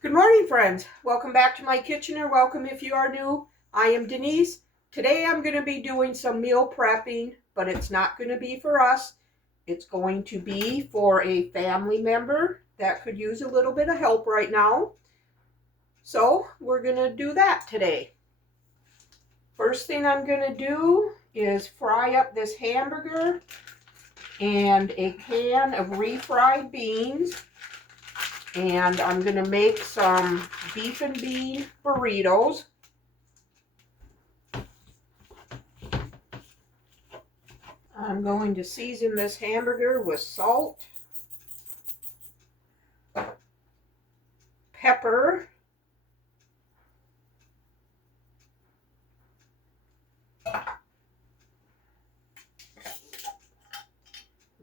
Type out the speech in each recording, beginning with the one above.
Good morning, friends. Welcome back to my kitchen, or welcome if you are new. I am Denise. Today I'm going to be doing some meal prepping, but it's not going to be for us. It's going to be for a family member that could use a little bit of help right now. So we're going to do that today. First thing I'm going to do is fry up this hamburger and a can of refried beans. And I'm going to make some beef and bean burritos. I'm going to season this hamburger with salt, pepper,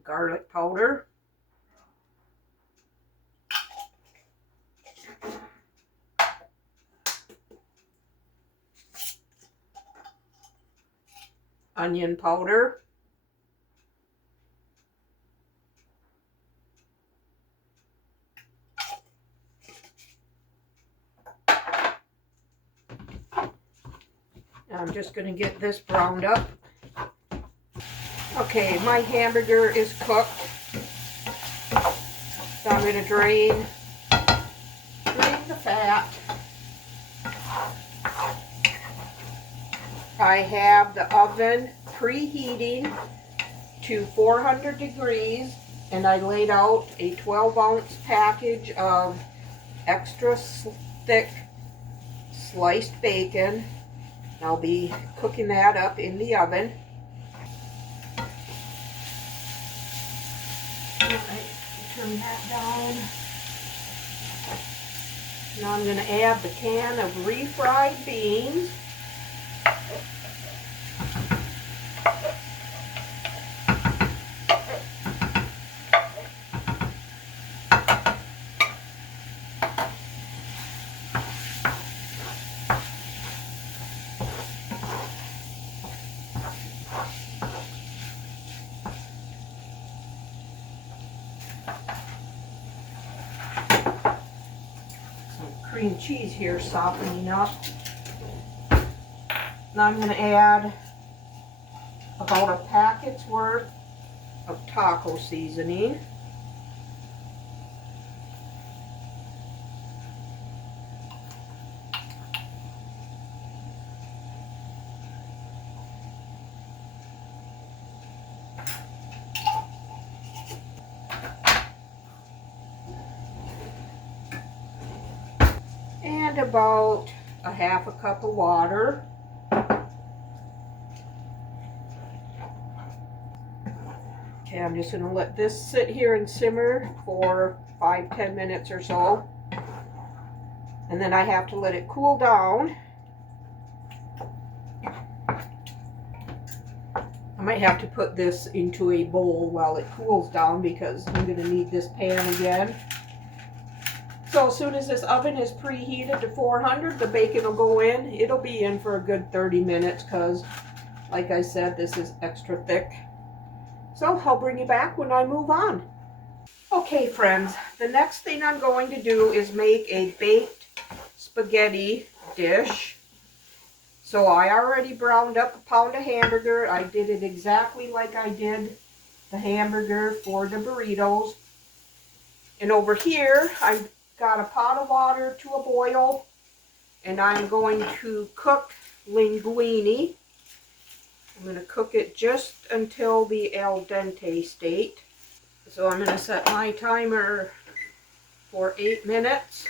garlic powder, onion powder, I'm just going to get this browned up. Okay, my hamburger is cooked. So I'm going to drain the fat. I have the oven preheating to 400 degrees, and I laid out a 12-ounce package of extra thick sliced bacon. I'll be cooking that up in the oven. Alright, turn that down. Now I'm going to add the can of refried beans. Cream cheese here softening up. Now I'm going to add about a packet's worth of taco seasoning. And about a half a cup of water. Okay, I'm just going to let this sit here and simmer for 5-10 minutes or so. And then I have to let it cool down. I might have to put this into a bowl while it cools down because I'm going to need this pan again. So as soon as this oven is preheated to 400, the bacon will go in. It'll be in for a good 30 minutes because, like I said, this is extra thick. So I'll bring you back when I move on. Okay, friends, the next thing I'm going to do is make a baked spaghetti dish. So I already browned up a pound of hamburger. I did it exactly like I did the hamburger for the burritos. And over here, I've got a pot of water to a boil, and I'm going to cook linguine. I'm going to cook it just until the al dente state. So I'm going to set my timer for 8 minutes.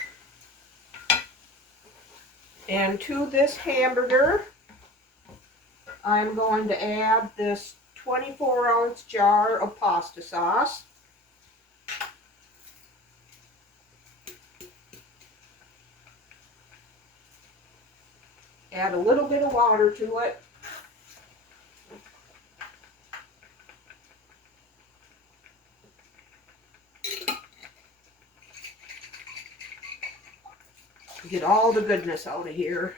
And to this hamburger, I'm going to add this 24-ounce jar of pasta sauce. Add a little bit of water to it. Get all the goodness out of here.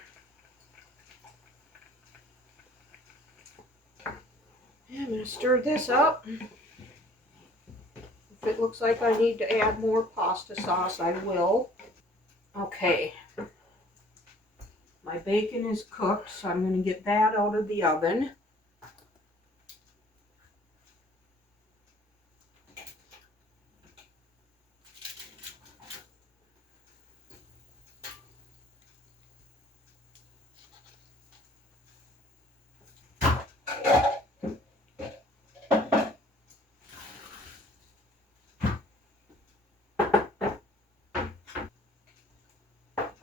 I'm going to stir this up. If it looks like I need to add more pasta sauce, I will. Okay, my bacon is cooked, so I'm going to get that out of the oven.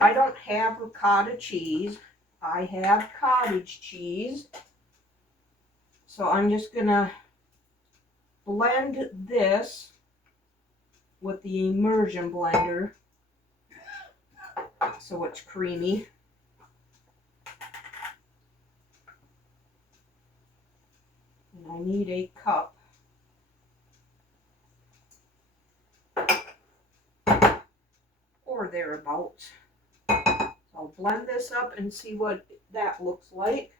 I don't have ricotta cheese. I have cottage cheese. So I'm just going to blend this with the immersion blender so it's creamy. And I need a cup. Or thereabouts. I'll blend this up and see what that looks like.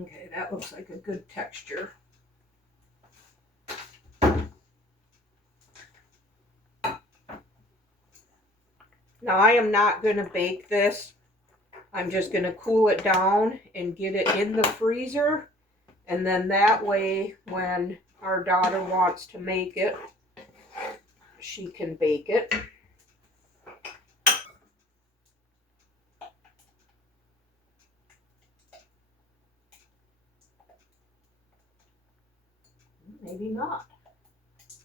Okay, that looks like a good texture. Now I am not going to bake this. I'm just going to cool it down and get it in the freezer. And then that way, when our daughter wants to make it, she can bake it. Maybe not. It's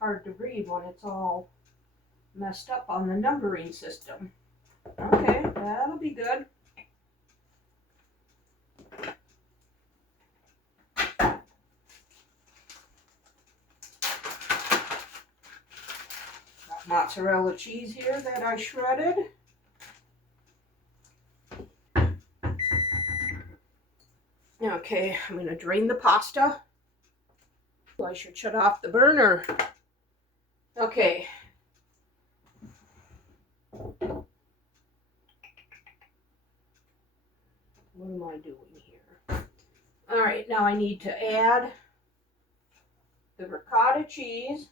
hard to read when it's all messed up on the numbering system. Okay, that'll be good. Got mozzarella cheese here that I shredded. Okay, I'm going to drain the pasta. I should shut off the burner. Okay. What am I doing here? All right, now I need to add the ricotta cheese.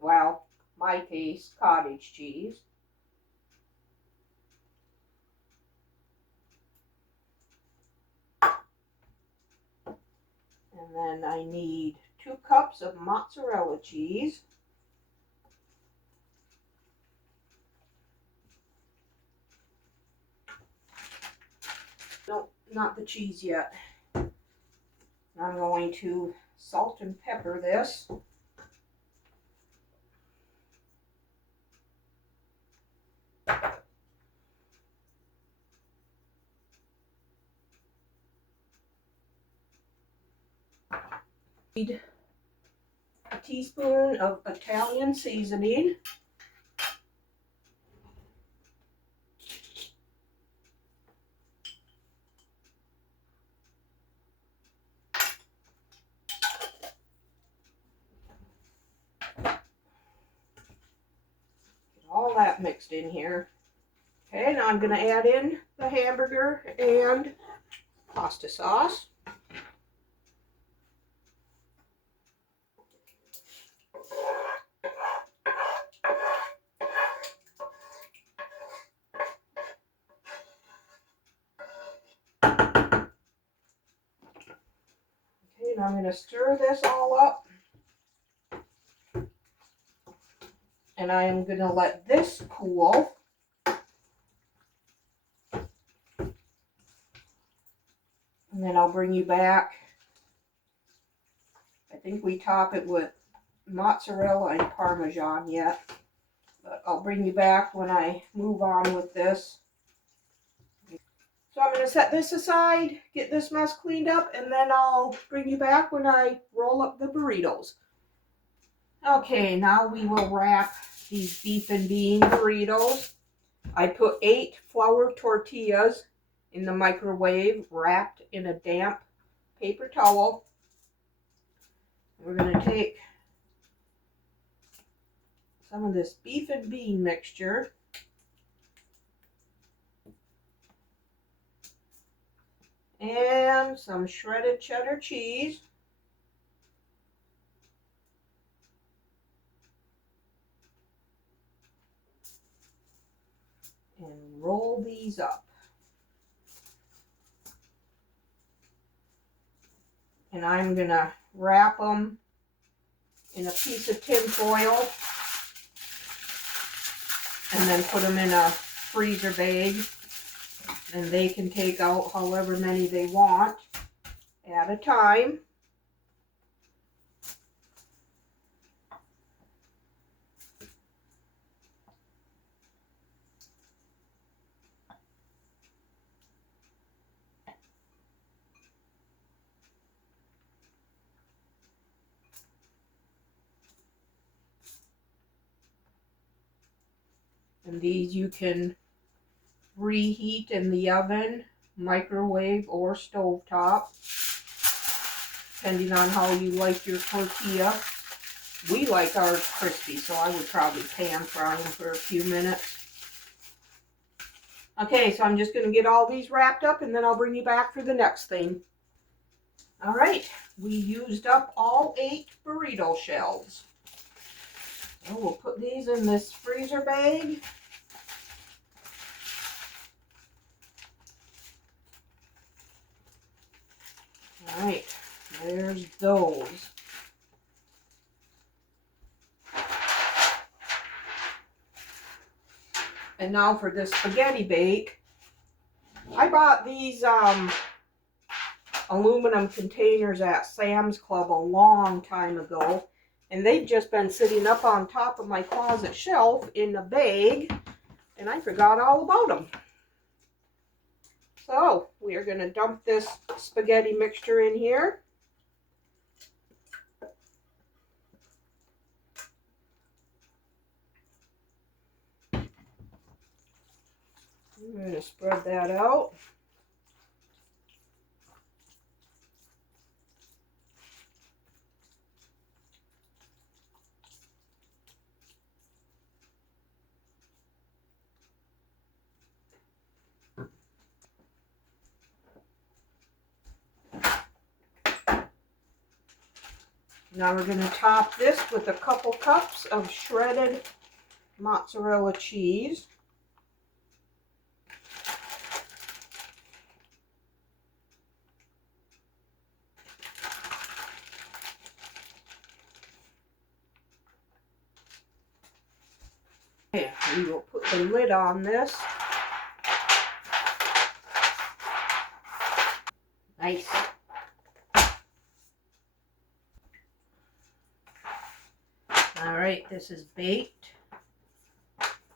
Well, my taste, cottage cheese. And then I need 2 cups of mozzarella cheese. Nope, not the cheese yet. I'm going to salt and pepper this. Need a teaspoon of Italian seasoning. All that mixed in here. Okay, now I'm going to add in the hamburger and pasta sauce. Okay, now I'm going to stir this all up. And I am going to let this cool. And then I'll bring you back. I think we top it with mozzarella and Parmesan yet. But I'll bring you back when I move on with this. So I'm going to set this aside, get this mess cleaned up, and then I'll bring you back when I roll up the burritos. Okay, now we will wrap these beef and bean burritos. I put 8 flour tortillas in the microwave, wrapped in a damp paper towel. We're going to take some of this beef and bean mixture. And some shredded cheddar cheese. And roll these up. And I'm going to wrap them in a piece of tin foil and then put them in a freezer bag. And they can take out however many they want at a time. And these you can reheat in the oven, microwave, or stovetop, depending on how you like your tortilla. We like ours crispy, so I would probably pan fry them for a few minutes. Okay, so I'm just going to get all these wrapped up and then I'll bring you back for the next thing. All right, we used up all 8 burrito shells. So we'll put these in this freezer bag. All right, there's those. And now for this spaghetti bake. I bought these aluminum containers at Sam's Club a long time ago. And they've just been sitting up on top of my closet shelf in a bag. And I forgot all about them. So we are going to dump this spaghetti mixture in here. I'm going to spread that out. Now we're going to top this with a couple cups of shredded mozzarella cheese. Okay, we will put the lid on this. Nice. All right, this is baked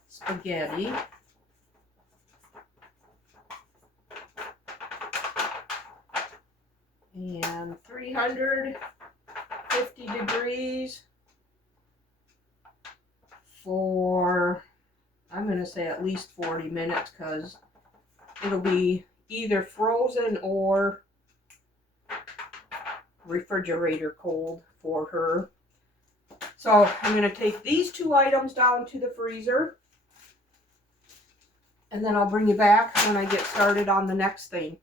spaghetti. And 350 degrees for, I'm going to say at least 40 minutes because it'll be either frozen or refrigerator cold for her. So I'm going to take these 2 items down to the freezer and then I'll bring you back when I get started on the next thing.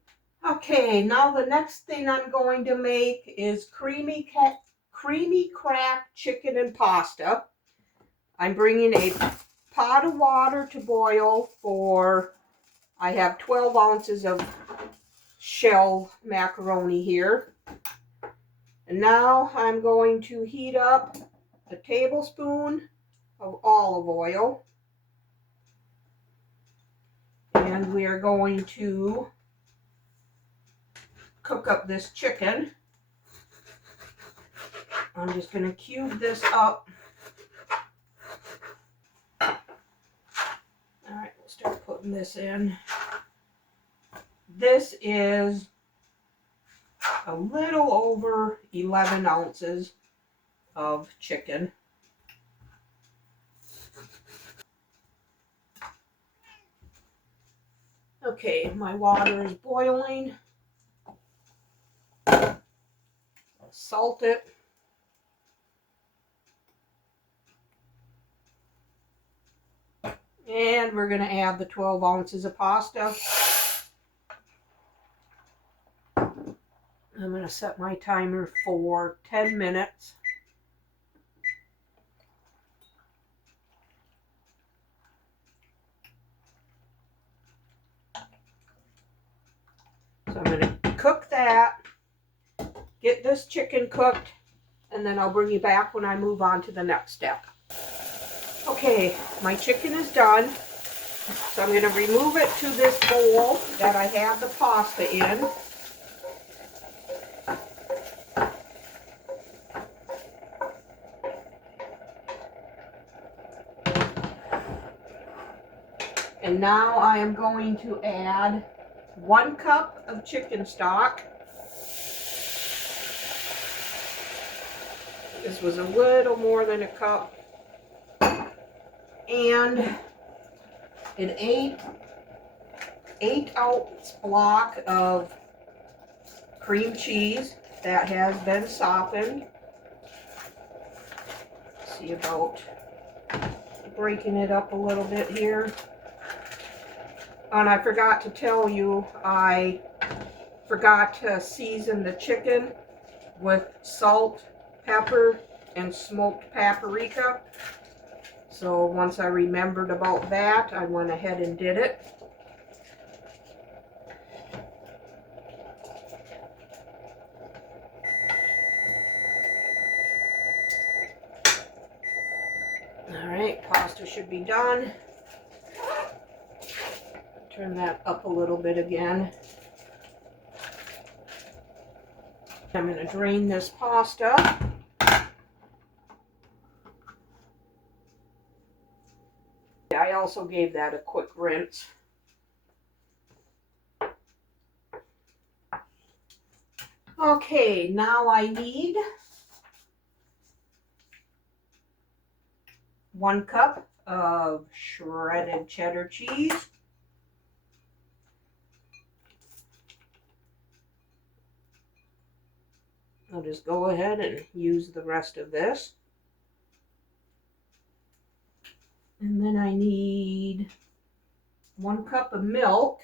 Okay, now the next thing I'm going to make is creamy cracked chicken and pasta. I'm bringing a pot of water to boil for, I have 12 ounces of shell macaroni here. And now I'm going to heat up a tablespoon of olive oil. And we are going to cook up this chicken. I'm just going to cube this up. All right, we'll start putting this in. This is a little over 11 ounces of chicken. Okay, my water is boiling. I'll salt it. And we're going to add the 12 ounces of pasta. I'm going to set my timer for 10 minutes. So I'm going to cook that, get this chicken cooked, and then I'll bring you back when I move on to the next step. Okay, my chicken is done. So I'm going to remove it to this bowl that I have the pasta in. And now I am going to add 1 cup of chicken stock. This was a little more than a cup. And an 8-ounce block of cream cheese that has been softened. See about breaking it up a little bit here. And I forgot to tell you, I forgot to season the chicken with salt, pepper, and smoked paprika. So once I remembered about that, I went ahead and did it. All right, pasta should be done. Turn that up a little bit again. I'm going to drain this pasta. I also gave that a quick rinse. Okay, now I need 1 cup of shredded cheddar cheese. I'll just go ahead and use the rest of this. And then I need 1 cup of milk.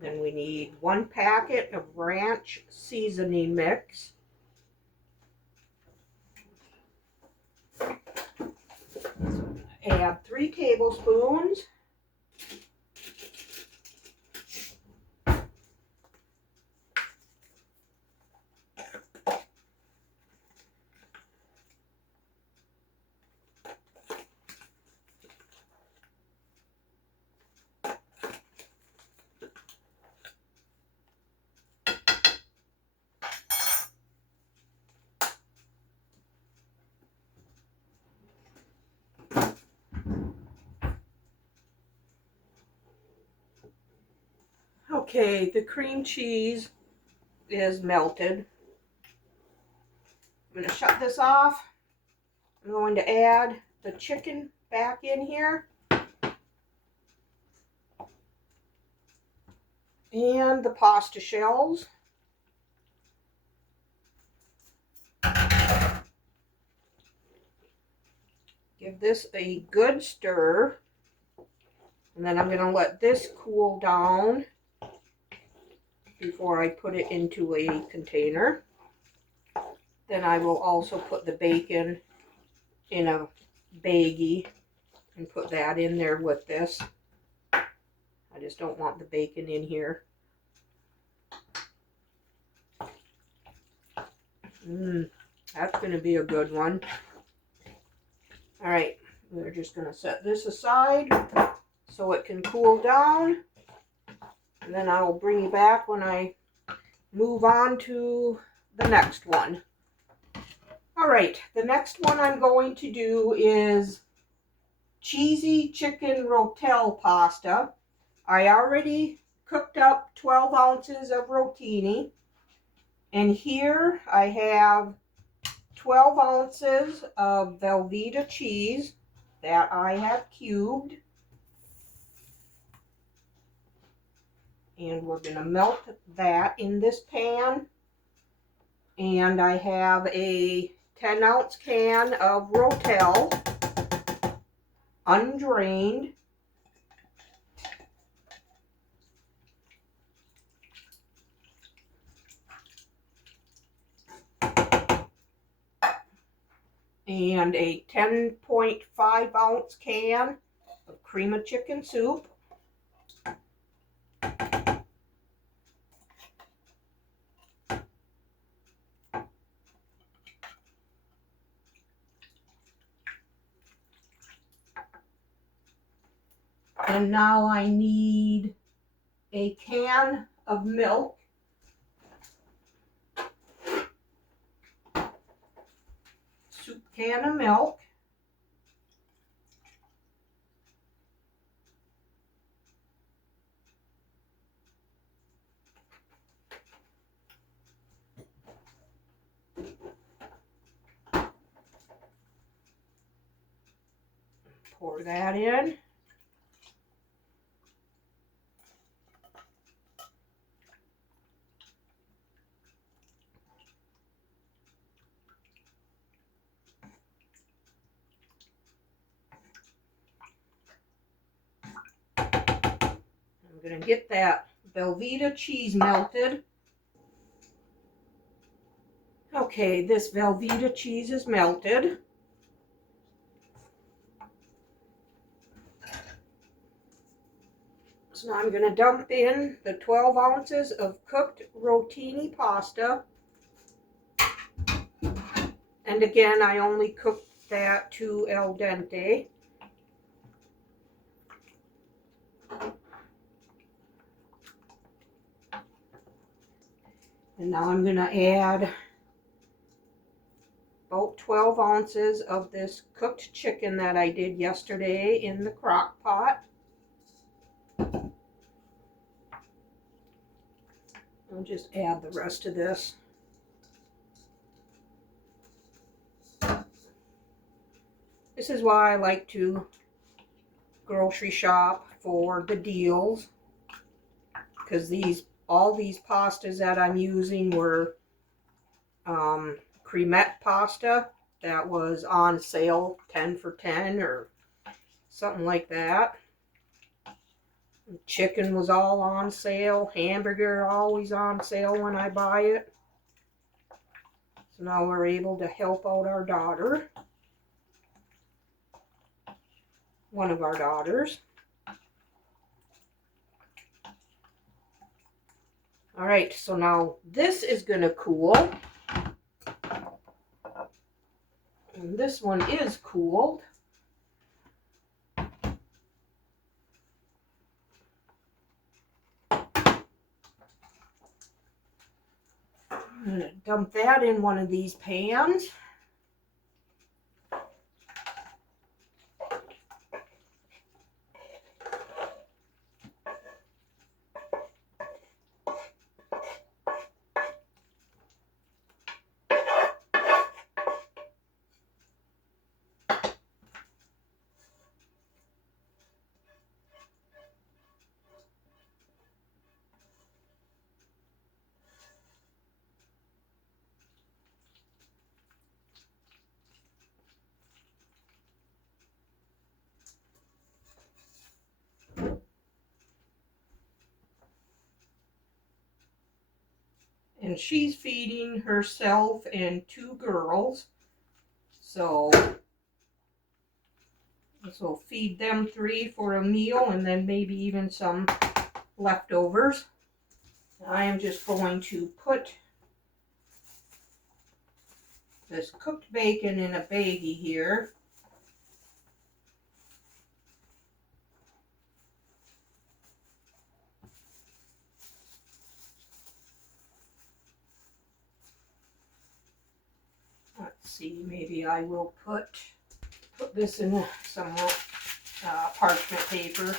Then we need 1 packet of ranch seasoning mix. Add 3 tablespoons. Okay, the cream cheese is melted. I'm going to shut this off. I'm going to add the chicken back in here. And the pasta shells. Give this a good stir. And then I'm going to let this cool down before I put it into a container. Then I will also put the bacon in a baggie and put that in there with this. I just don't want the bacon in here. That's going to be a good one. All right, we're just going to set this aside so it can cool down. And then I will bring you back when I move on to the next one. All right, the next one I'm going to do is cheesy chicken rotel pasta. I already cooked up 12 ounces of rotini. And here I have 12 ounces of Velveeta cheese that I have cubed. And we're going to melt that in this pan. And I have a 10-ounce can of rotel, undrained. And a 10.5-ounce can of cream of chicken soup. And now I need a can of milk. Soup can of milk. Pour that in. I'm going to get that Velveeta cheese melted. Okay, this Velveeta cheese is melted. So now I'm going to dump in the 12 ounces of cooked rotini pasta. And again, I only cooked that to al dente. And now I'm going to add about 12 ounces of this cooked chicken that I did yesterday in the crock pot. I'll just add the rest of this. This is why I like to grocery shop for the deals, because all these pastas that I'm using were cremette pasta that was on sale 10 for 10 or something like that. Chicken was all on sale. Hamburger always on sale when I buy it. So now we're able to help out our daughter. One of our daughters. All right, so now this is going to cool. And this one is cooled. I'm going to dump that in one of these pans. And she's feeding herself and two girls. So this will feed them 3 for a meal and then maybe even some leftovers. I am just going to put this cooked bacon in a baggie here. Let's see, maybe I will put this in some parchment paper,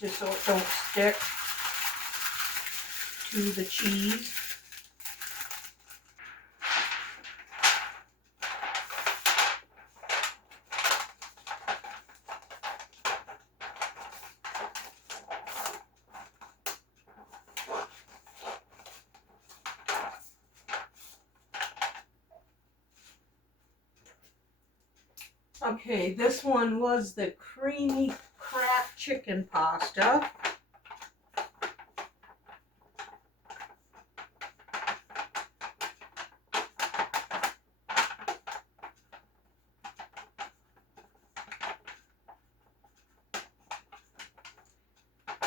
just so it don't stick to the cheese. Okay, this one was the creamy cracked chicken pasta.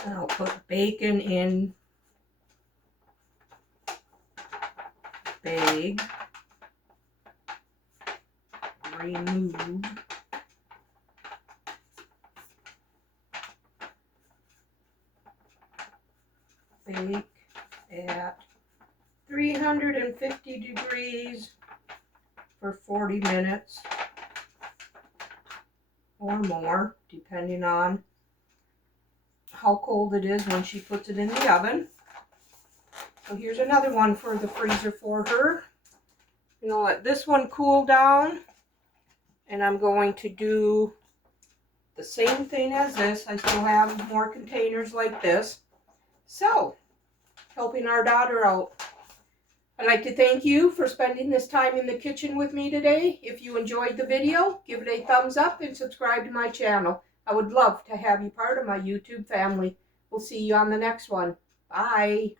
And I'll put bacon in bag. Remove. Bake at 350 degrees for 40 minutes or more, depending on how cold it is when she puts it in the oven. So here's another one for the freezer for her. I'm gonna let this one cool down, and I'm going to do the same thing as this. I still have more containers like this. So, helping our daughter out. I'd like to thank you for spending this time in the kitchen with me today. If you enjoyed the video, give it a thumbs up and subscribe to my channel. I would love to have you part of my YouTube family. We'll see you on the next one. Bye.